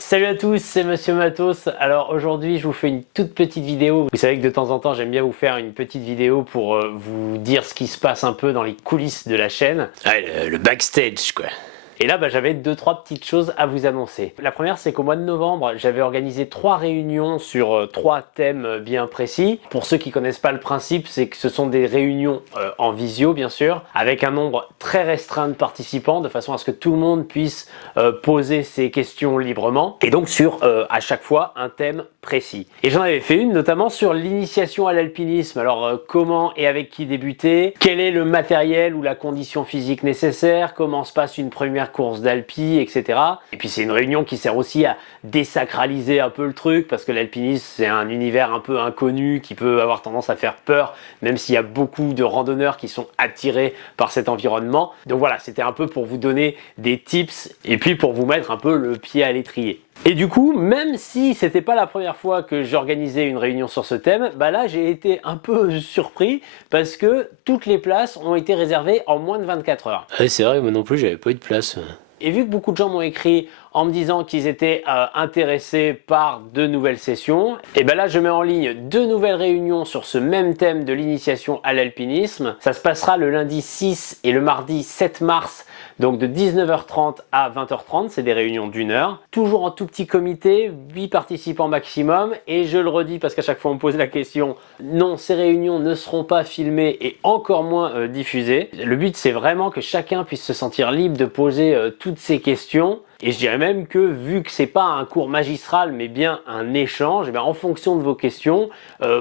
Salut à tous, c'est Monsieur Matos. Alors aujourd'hui je vous fais une toute petite vidéo. Vous savez que de temps en temps j'aime bien vous faire une petite vidéo pour vous dire ce qui se passe un peu dans les coulisses de la chaîne. Ouais, le backstage quoi. Et là, j'avais 2-3 petites choses à vous annoncer. La première, c'est qu'au mois de novembre, j'avais organisé 3 réunions sur 3 thèmes bien précis. Pour ceux qui connaissent pas le principe, c'est que ce sont des réunions en visio, bien sûr, avec un nombre très restreint de participants, de façon à ce que tout le monde puisse poser ses questions librement. Et donc sur, à chaque fois, un thème précis. Et j'en avais fait une, notamment sur l'initiation à l'alpinisme. Alors, comment et avec qui débuter? Quel est le matériel ou la condition physique nécessaire? Comment se passe une première course d'alpi, etc. Et puis c'est une réunion qui sert aussi à désacraliser un peu le truc, parce que l'alpinisme c'est un univers un peu inconnu qui peut avoir tendance à faire peur, même s'il y a beaucoup de randonneurs qui sont attirés par cet environnement. Donc voilà, c'était un peu pour vous donner des tips et puis pour vous mettre un peu le pied à l'étrier. Et du coup, même si c'était pas la première fois que j'organisais une réunion sur ce thème, là j'ai été un peu surpris parce que toutes les places ont été réservées en moins de 24 heures. Ouais, c'est vrai, moi non plus j'avais pas eu de place. Et vu que beaucoup de gens m'ont écrit en me disant qu'ils étaient intéressés par de nouvelles sessions, et là je mets en ligne 2 nouvelles réunions sur ce même thème de l'initiation à l'alpinisme. Ça se passera le lundi 6 et le mardi 7 mars, donc de 19h30 à 20h30, c'est des réunions d'1 heure. Toujours en tout petit comité, 8 participants maximum, et je le redis parce qu'à chaque fois on me pose la question, non, ces réunions ne seront pas filmées et encore moins diffusées. Le but c'est vraiment que chacun puisse se sentir libre de poser toutes ses questions. Et je dirais même que vu que c'est pas un cours magistral mais bien un échange, en fonction de vos questions,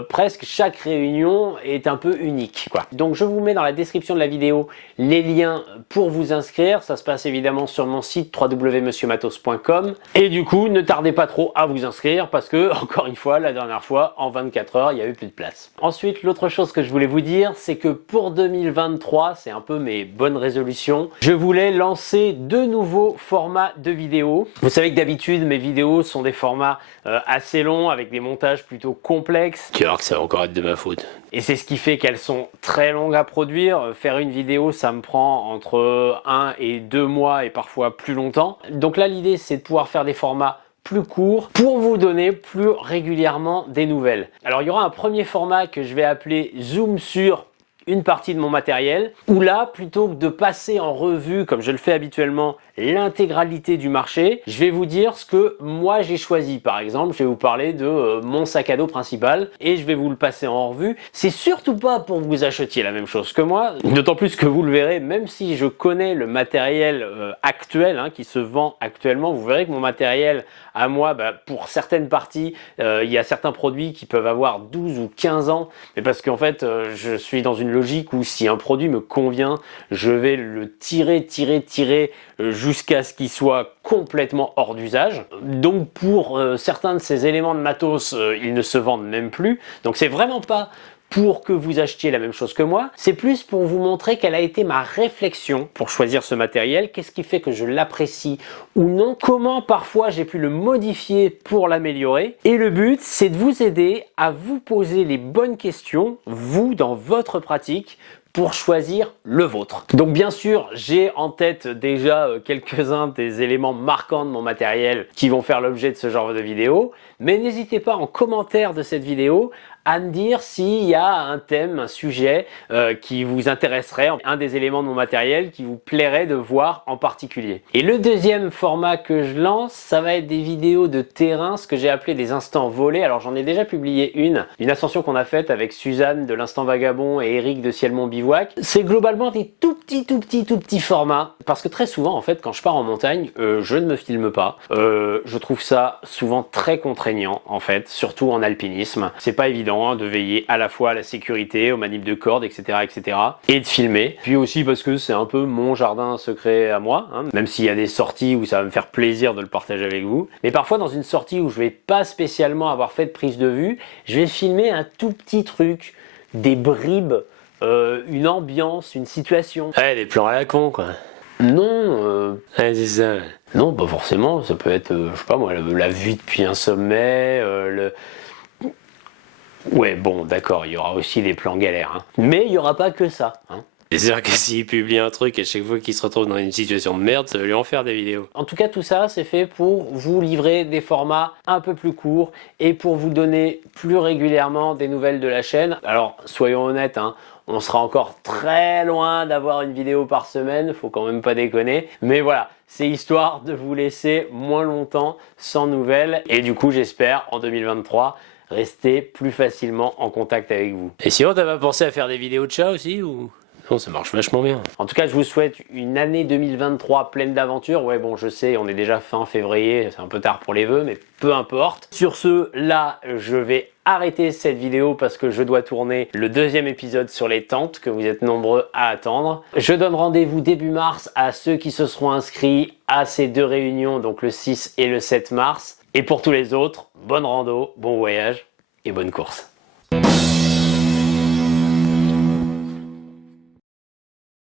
presque chaque réunion est un peu unique, quoi. Donc je vous mets dans la description de la vidéo les liens pour vous inscrire. Ça se passe évidemment sur mon site www.monsieurmatos.com. Et du coup, ne tardez pas trop à vous inscrire parce que, encore une fois, la dernière fois, en 24 heures, il n'y a eu plus de place. Ensuite, l'autre chose que je voulais vous dire, c'est que pour 2023, c'est un peu mes bonnes résolutions, je voulais lancer 2 nouveaux formats de vidéos. Vous savez que d'habitude mes vidéos sont des formats assez longs avec des montages plutôt complexes. Tu vas voir que ça va encore être de ma faute. Et c'est ce qui fait qu'elles sont très longues à produire. Faire une vidéo, ça me prend entre 1 et 2 mois et parfois plus longtemps. Donc là, l'idée, c'est de pouvoir faire des formats plus courts pour vous donner plus régulièrement des nouvelles. Alors, il y aura un premier format que je vais appeler Zoom sur une partie de mon matériel, où là, plutôt que de passer en revue, comme je le fais habituellement, l'intégralité du marché, je vais vous dire ce que moi j'ai choisi. Par exemple, je vais vous parler de mon sac à dos principal et je vais vous le passer en revue. C'est surtout pas pour que vous achetiez la même chose que moi, d'autant plus que vous le verrez, même si je connais le matériel actuel qui se vend actuellement, vous verrez que mon matériel à moi, pour certaines parties, il y a certains produits qui peuvent avoir 12 ou 15 ans, mais parce qu'en fait, je suis dans une logique où si un produit me convient, je vais le tirer jusqu'à ce qu'il soit complètement hors d'usage. Donc pour certains de ces éléments de matos, ils ne se vendent même plus. Donc c'est vraiment pas pour que vous achetiez la même chose que moi, c'est plus pour vous montrer quelle a été ma réflexion pour choisir ce matériel, qu'est-ce qui fait que je l'apprécie ou non, comment parfois j'ai pu le modifier pour l'améliorer. Et le but, c'est de vous aider à vous poser les bonnes questions, vous, dans votre pratique, pour choisir le vôtre. Donc bien sûr, j'ai en tête déjà quelques-uns des éléments marquants de mon matériel qui vont faire l'objet de ce genre de vidéo, mais n'hésitez pas en commentaire de cette vidéo à me dire s'il y a un thème, un sujet qui vous intéresserait, un des éléments de mon matériel qui vous plairait de voir en particulier. Et le deuxième format que je lance, ça va être des vidéos de terrain, ce que j'ai appelé des instants volés. Alors j'en ai déjà publié une ascension qu'on a faite avec Suzanne de l'Instant Vagabond et Eric de Ciel-Mont Bivouac. C'est globalement des tout petits formats, parce que très souvent en fait quand je pars en montagne, je ne me filme pas. Je trouve ça souvent très contraignant en fait, surtout en alpinisme. C'est pas évident de veiller à la fois à la sécurité, aux manips de cordes, etc., et de filmer. Puis aussi parce que c'est un peu mon jardin secret à moi, même s'il y a des sorties où ça va me faire plaisir de le partager avec vous. Mais parfois dans une sortie où je vais pas spécialement avoir fait de prise de vue, je vais filmer un tout petit truc, des bribes, une ambiance, une situation. Ouais, des plans à la con quoi. Non, Ouais, c'est ça. non, pas forcément. Ça peut être, je sais pas moi, la vue depuis un sommet, Ouais, bon, d'accord, il y aura aussi des plans galères, hein. Mais il n'y aura pas que ça, hein. C'est sûr que s'il publie un truc à chaque fois qu'il se retrouve dans une situation de merde, ça va lui en faire des vidéos. En tout cas, tout ça, c'est fait pour vous livrer des formats un peu plus courts et pour vous donner plus régulièrement des nouvelles de la chaîne. Alors, soyons honnêtes, hein, on sera encore très loin d'avoir une vidéo par semaine, faut quand même pas déconner. Mais voilà, c'est histoire de vous laisser moins longtemps sans nouvelles. Et du coup, j'espère, en 2023, rester plus facilement en contact avec vous. Et sinon, t'as pas pensé à faire des vidéos de chat aussi ou... Non, ça marche vachement bien. En tout cas, je vous souhaite une année 2023 pleine d'aventures. Ouais, bon, je sais, on est déjà fin février, c'est un peu tard pour les vœux, mais peu importe. Sur ce, là, je vais arrêter cette vidéo parce que je dois tourner le deuxième épisode sur les tentes que vous êtes nombreux à attendre. Je donne rendez-vous début mars à ceux qui se seront inscrits à ces deux réunions, donc le 6 et le 7 mars. Et pour tous les autres, bonne rando, bon voyage et bonne course.